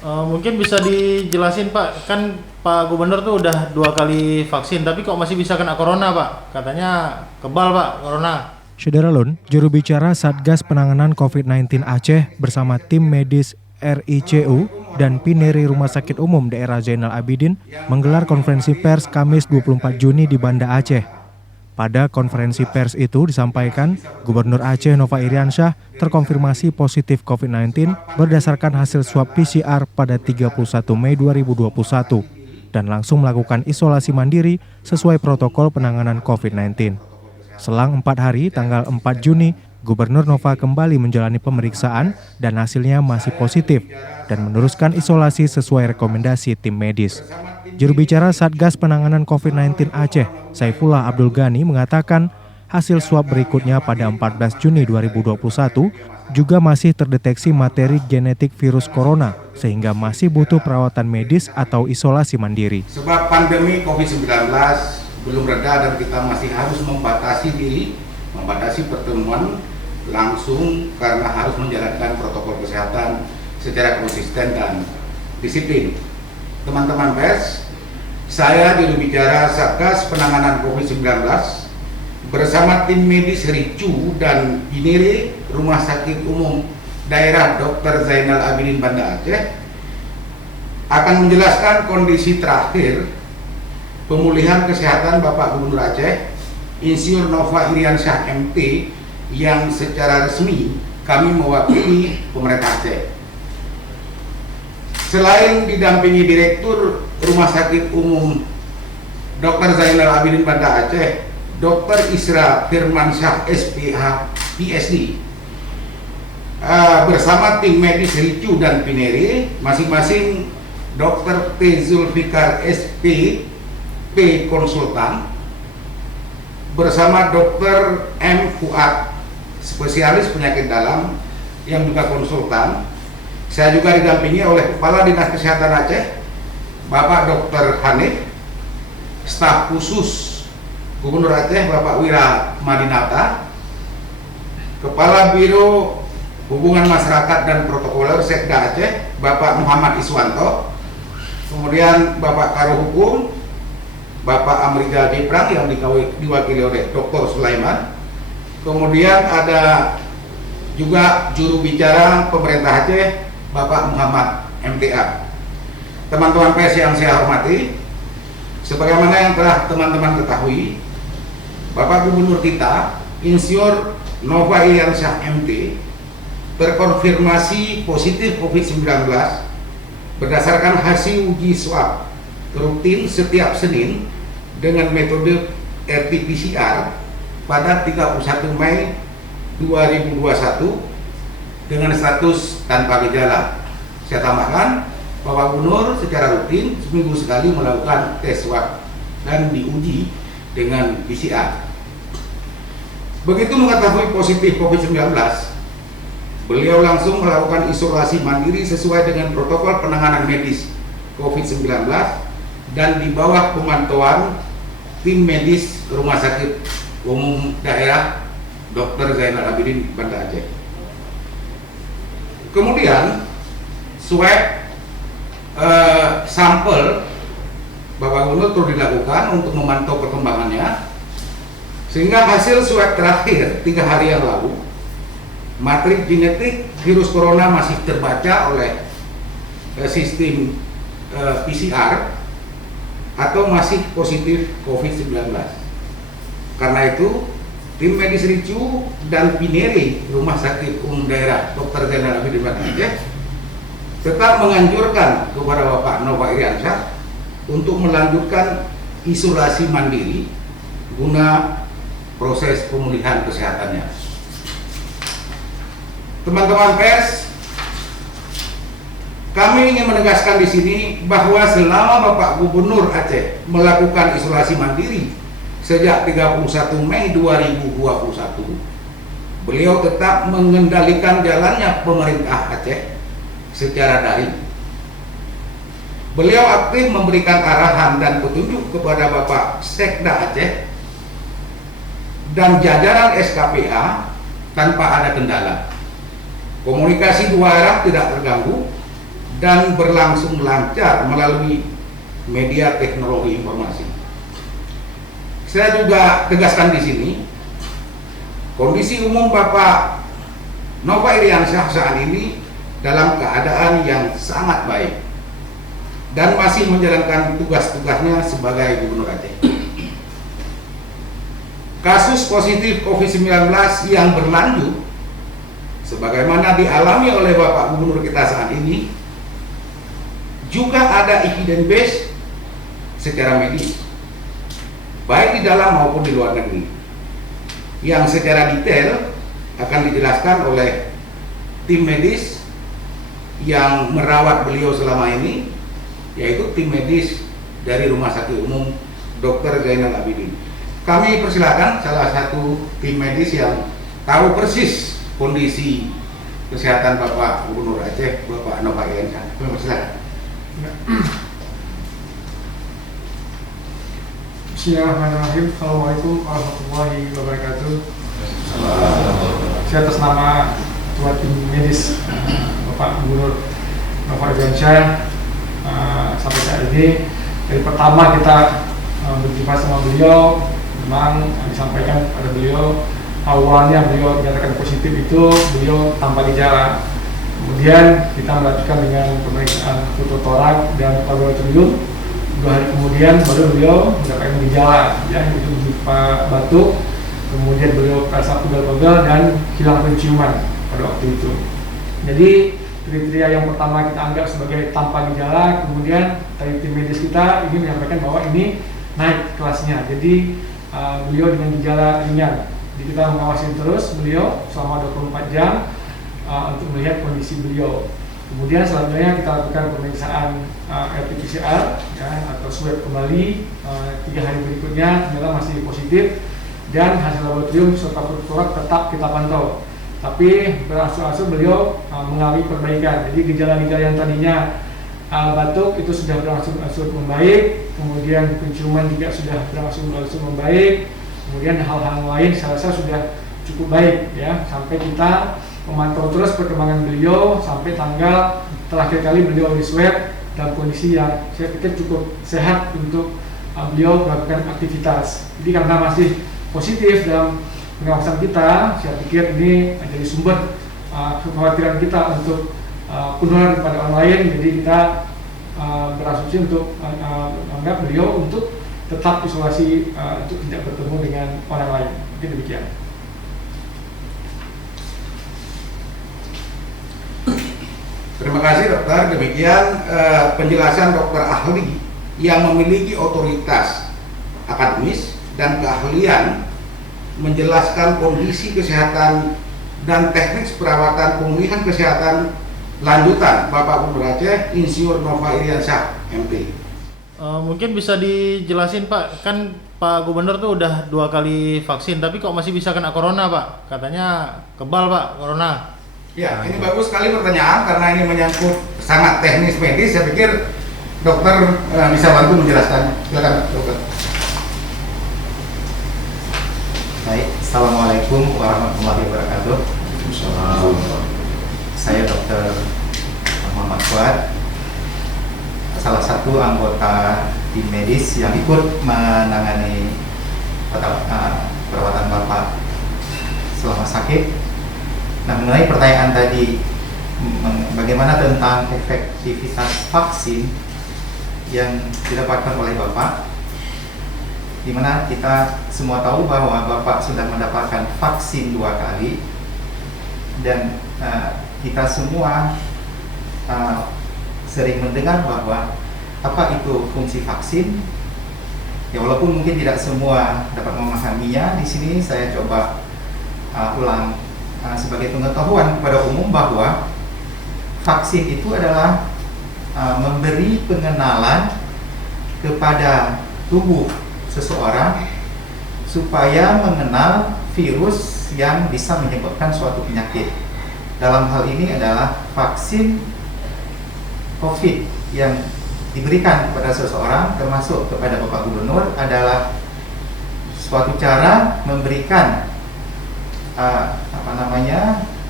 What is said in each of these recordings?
Mungkin bisa dijelasin Pak, kan Pak Gubernur tuh udah 2 kali vaksin, tapi kok masih bisa kena corona Pak? Katanya kebal Pak, corona. Syederalun, juru bicara Satgas Penanganan COVID-19 Aceh bersama tim medis RICU dan Pineri Rumah Sakit Umum Daerah Zainal Abidin menggelar konferensi pers Kamis 24 Juni di Banda Aceh. Pada konferensi pers itu disampaikan, Gubernur Aceh Nova Iriansyah terkonfirmasi positif COVID-19 berdasarkan hasil swab PCR pada 31 Mei 2021 dan langsung melakukan isolasi mandiri sesuai protokol penanganan COVID-19. Selang 4 hari, tanggal 4 Juni, Gubernur Nova kembali menjalani pemeriksaan dan hasilnya masih positif dan meneruskan isolasi sesuai rekomendasi tim medis. Juru bicara Satgas Penanganan COVID-19 Aceh, Saifullah Abdul Ghani mengatakan hasil swab berikutnya pada 14 Juni 2021 juga masih terdeteksi materi genetik virus corona sehingga masih butuh perawatan medis atau isolasi mandiri. Sebab pandemi COVID-19 belum reda dan kita masih harus membatasi diri, membatasi pertemuan langsung karena harus menjalankan protokol kesehatan secara konsisten dan disiplin. Teman-teman pers, saya juru bicara Satgas Penanganan COVID-19 bersama tim medis RICU dan Pineri Rumah Sakit Umum Daerah Dr. Zainal Abidin Banda Aceh akan menjelaskan kondisi terakhir pemulihan kesehatan Bapak Gubernur Aceh, Insinyur Nova Iriansyah MT, yang secara resmi kami mewakili pemerintah Aceh. Selain didampingi Direktur Rumah Sakit Umum Dr. Zainal Abidin Banda Aceh, Dr. Isra Firmansyah SPH PSD, bersama tim medis RICU dan Pineri, masing-masing Dr. T. Zulfikar SPP Konsultan, bersama Dr. M. Fuad, spesialis penyakit dalam yang juga konsultan. Saya juga didampingi oleh Kepala Dinas Kesehatan Aceh, Bapak Dr. Hanif, staf khusus Gubernur Aceh Bapak Wira Madinata, Kepala Biro Hubungan Masyarakat dan Protokoler Sekda Aceh Bapak Muhammad Iswanto, kemudian Bapak Karo Hukum Bapak Amrizal Diprang yang diwakili oleh Dr. Sulaiman, kemudian ada juga juru bicara pemerintah Aceh Bapak Muhammad MTA. Teman-teman pers yang saya hormati, sebagaimana yang telah teman-teman ketahui, Bapak Gubernur kita, Insinyur Nova Iriansyah MT, terkonfirmasi positif COVID-19 berdasarkan hasil uji swab rutin setiap Senin dengan metode RT-PCR pada 31 Mei 2021 dengan status tanpa gejala. Saya tambahkan, Bapak Gubernur secara rutin seminggu sekali melakukan tes swab dan diuji dengan PCR. Begitu mengetahui positif COVID-19, beliau langsung melakukan isolasi mandiri sesuai dengan protokol penanganan medis COVID-19 dan di bawah pemantauan tim medis Rumah Sakit Umum Daerah Dr. Zainal Abidin Banda Aceh. Kemudian swab sampel Bapak Gubernur terus dilakukan untuk memantau perkembangannya, sehingga hasil swab terakhir 3 hari yang lalu, materi genetik virus corona masih terbaca oleh sistem PCR atau masih positif COVID-19. Karena itu tim medis RICU dan Pineri Rumah Sakit Umum Daerah Dr. Zainal Abidin Banda Aceh tetap menganjurkan kepada Bapak Nova Iriansyah untuk melanjutkan isolasi mandiri guna proses pemulihan kesehatannya. Teman-teman pers, kami ingin menegaskan di sini bahwa selama Bapak Gubernur Aceh melakukan isolasi mandiri sejak 31 Mei 2021, beliau tetap mengendalikan jalannya pemerintah Aceh secara daring. Beliau aktif memberikan arahan dan petunjuk kepada Bapak Sekda Aceh dan jajaran tanpa ada kendala. Komunikasi dua arah tidak terganggu dan berlangsung lancar melalui media teknologi informasi. Saya juga tegaskan di sini, kondisi umum Bapak Nova Iriansyah saat ini dalam keadaan yang sangat baik dan masih menjalankan tugas-tugasnya sebagai Gubernur Aceh. Kasus positif COVID-19 yang berlanjut sebagaimana dialami oleh Bapak Gubernur kita saat ini juga ada evidence base secara medis, baik di dalam maupun di luar negeri, yang secara detail akan dijelaskan oleh tim medis yang merawat beliau selama ini, yaitu tim medis dari Rumah Sakit Umum Dr. Zainal Abidin. Kami persilakan salah satu tim medis yang tahu persis kondisi kesehatan Bapak Gubernur Aceh, Bapak Nova Iriansyah. Kami persilakan. Bismillahirrahmanirrahim. Assalamualaikum warahmatullahi wabarakatuh. Saya atas nama Ketua Tim Medis Bapak Gubernur Nova Iriansyah, sampai saat ini dari pertama kita berjumpa sama beliau, memang disampaikan pada beliau awalnya beliau dinyatakan positif itu beliau tanpa gejala. Kemudian kita melanjutkan dengan pemeriksaan fototorak dan laboratorium. 2 hari kemudian baru beliau mendapatkan gejala, ya, itu berupa batuk, kemudian beliau merasa pegal-pegal dan hilang penciuman pada waktu itu. Jadi kriteria yang pertama kita anggap sebagai tanpa gejala, kemudian dari tim medis kita ini menyampaikan bahwa ini naik kelasnya, jadi beliau dengan gejala ringan. Jadi kita mengawasi terus beliau selama 24 jam untuk melihat kondisi beliau. Kemudian selanjutnya kita lakukan pemeriksaan RT-PCR, ya, atau swab kembali 3 hari berikutnya, ternyata masih positif, dan hasil laboratorium serta fototorak tetap kita pantau. Tapi berangsur-angsur beliau mengalami perbaikan. Jadi gejala-gejala yang tadinya batuk itu sudah berangsur-angsur membaik, kemudian penciuman juga sudah berangsur-angsur membaik, kemudian hal-hal lain saya rasa sudah cukup baik, ya, sampai kita memantau terus perkembangan beliau sampai tanggal terakhir kali beliau di swab dalam kondisi yang saya pikir cukup sehat untuk beliau melakukan aktivitas. Jadi karena masih positif dalam pengawasan kita, saya pikir ini menjadi sumber kekhawatiran kita untuk penularan kepada orang lain. Jadi kita berasumsi untuk menganggap beliau untuk tetap isolasi untuk tidak bertemu dengan orang lain. Mungkin demikian. Terima kasih dokter. Demikian penjelasan dokter ahli yang memiliki otoritas akademis dan keahlian menjelaskan kondisi kesehatan dan teknik perawatan pemulihan kesehatan lanjutan Bapak Gubernur Aceh Insinyur Nova Iriansyah MP. Mungkin bisa dijelasin Pak, kan Pak Gubernur tuh udah 2 kali vaksin, tapi kok masih bisa kena corona Pak? Katanya kebal Pak corona. Ya, ini bagus sekali pertanyaan karena ini menyangkut sangat teknis medis. Saya pikir dokter bisa bantu menjelaskannya. Silakan dokter. Baik, Assalamualaikum warahmatullahi wabarakatuh. Saya Dr. Muhammad Fuad, salah satu anggota tim medis yang ikut menangani perawatan Bapak selama sakit. Nah, mengenai pertanyaan tadi, bagaimana tentang efektivitas vaksin yang didapatkan oleh Bapak, di mana kita semua tahu bahwa Bapak sudah mendapatkan vaksin 2 kali, dan kita semua sering mendengar bahwa apa itu fungsi vaksin. Ya, walaupun mungkin tidak semua dapat memahaminya, di sini saya coba ulang sebagai pengetahuan kepada umum bahwa vaksin itu adalah memberi pengenalan kepada tubuh seseorang supaya mengenal virus yang bisa menyebabkan suatu penyakit. Dalam hal ini adalah vaksin COVID yang diberikan kepada seseorang, termasuk kepada Bapak Gubernur, adalah suatu cara memberikan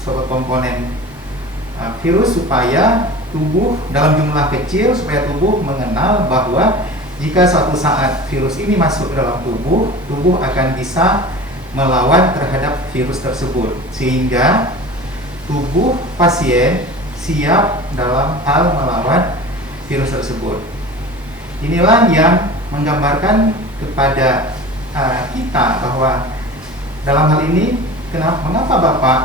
suatu komponen virus supaya tubuh dalam jumlah kecil supaya tubuh mengenal bahwa jika suatu saat virus ini masuk ke dalam tubuh, tubuh akan bisa melawan terhadap virus tersebut, sehingga tubuh pasien siap dalam hal melawan virus tersebut. Inilah yang menggambarkan kepada kita bahwa dalam hal ini mengapa Bapak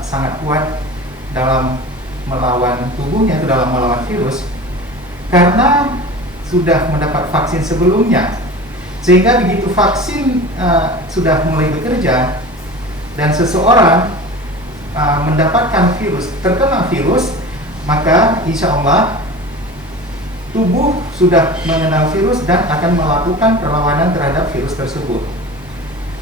sangat kuat dalam melawan tubuhnya, itu dalam melawan virus, karena sudah mendapat vaksin sebelumnya, sehingga begitu vaksin sudah mulai bekerja dan seseorang mendapatkan virus, terkena virus, maka insya Allah tubuh sudah mengenal virus dan akan melakukan perlawanan terhadap virus tersebut,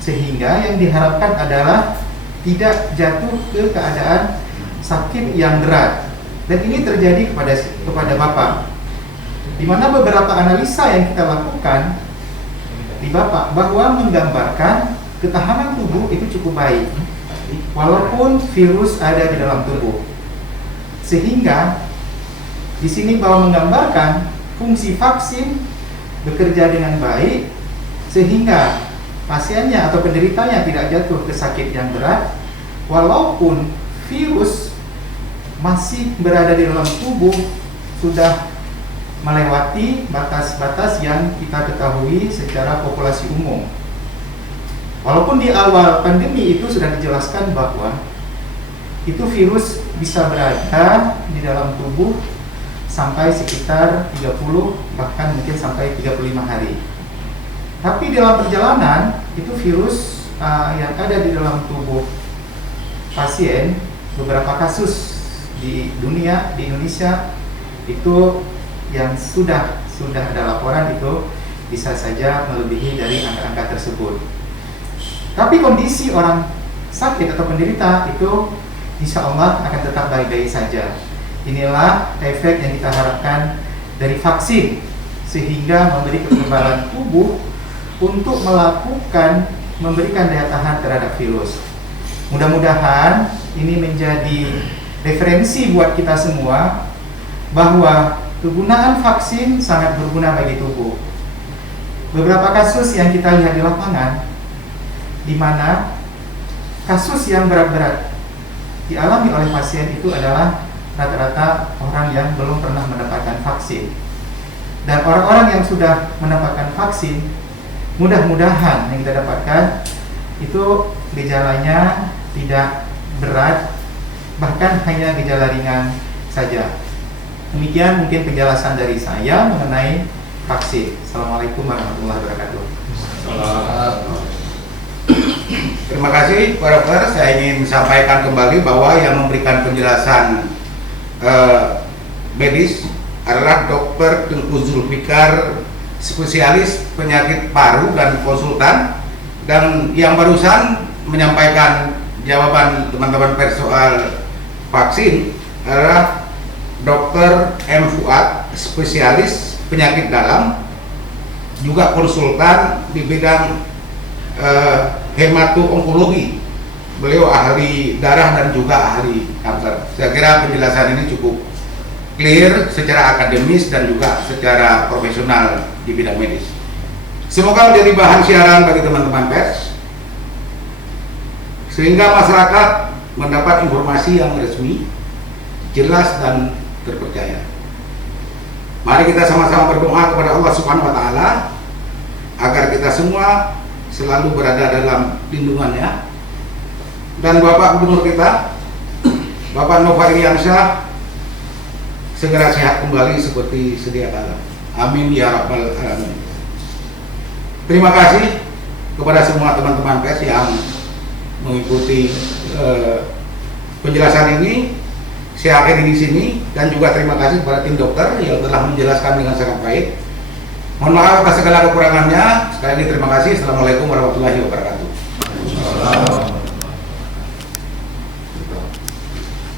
sehingga yang diharapkan adalah tidak jatuh ke keadaan sakit yang berat. Dan ini terjadi kepada Bapak, di mana beberapa analisa yang kita lakukan di Bapak bahwa menggambarkan ketahanan tubuh itu cukup baik walaupun virus ada di dalam tubuh, sehingga di sini bahwa menggambarkan fungsi vaksin bekerja dengan baik sehingga pasiennya atau penderitanya tidak jatuh ke sakit yang berat walaupun virus masih berada di dalam tubuh, sudah melewati batas-batas yang kita ketahui secara populasi umum. Walaupun di awal pandemi itu sudah dijelaskan bahwa itu virus bisa berada di dalam tubuh sampai sekitar 30 bahkan mungkin sampai 35 hari. Tapi dalam perjalanan itu virus yang ada di dalam tubuh pasien, beberapa kasus di dunia, di Indonesia itu yang sudah ada laporan itu bisa saja melebihi dari angka-angka tersebut. Tapi kondisi orang sakit atau penderita itu insya Allah akan tetap baik-baik saja. Inilah efek yang kita harapkan dari vaksin, sehingga memberi kekebalan tubuh untuk memberikan daya tahan terhadap virus. Mudah-mudahan ini menjadi referensi buat kita semua bahwa kegunaan vaksin sangat berguna bagi tubuh. Beberapa kasus yang kita lihat di lapangan, di mana kasus yang berat-berat dialami oleh pasien itu adalah rata-rata orang yang belum pernah mendapatkan vaksin. Dan orang-orang yang sudah mendapatkan vaksin, mudah-mudahan yang kita dapatkan itu gejalanya tidak berat, bahkan hanya gejala ringan saja. Demikian mungkin penjelasan dari saya mengenai vaksin. Assalamualaikum warahmatullahi wabarakatuh. Terima kasih Pak Dokter. Saya ingin sampaikan kembali bahwa yang memberikan penjelasan medis adalah Dr. Tengku Zulfikar, spesialis penyakit paru dan konsultan, dan yang barusan menyampaikan jawaban teman-teman pers soal vaksin adalah Dr. M. Fuad, spesialis penyakit dalam, juga konsultan di bidang hemato-onkologi. Beliau ahli darah dan juga ahli kanker. Saya kira penjelasan ini cukup clear secara akademis dan juga secara profesional di bidang medis. Semoga menjadi bahan siaran bagi teman-teman pers, sehingga masyarakat mendapat informasi yang resmi, jelas dan terpercaya. Mari kita sama-sama berdoa kepada Allah Subhanahu wa Ta'ala agar kita semua selalu berada dalam lindungannya, dan Bapak Gubernur kita, Bapak Nova Iriansyah, segera sehat kembali seperti sedia kala. Amin ya rabbal alamin. Terima kasih kepada semua teman-teman pers yang mengikuti penjelasan ini. Saya akhiri di sini, dan juga terima kasih kepada tim dokter yang telah menjelaskan dengan sangat baik. Mohon maaf atas segala kekurangannya. Sekali lagi terima kasih. Assalamualaikum warahmatullahi wabarakatuh.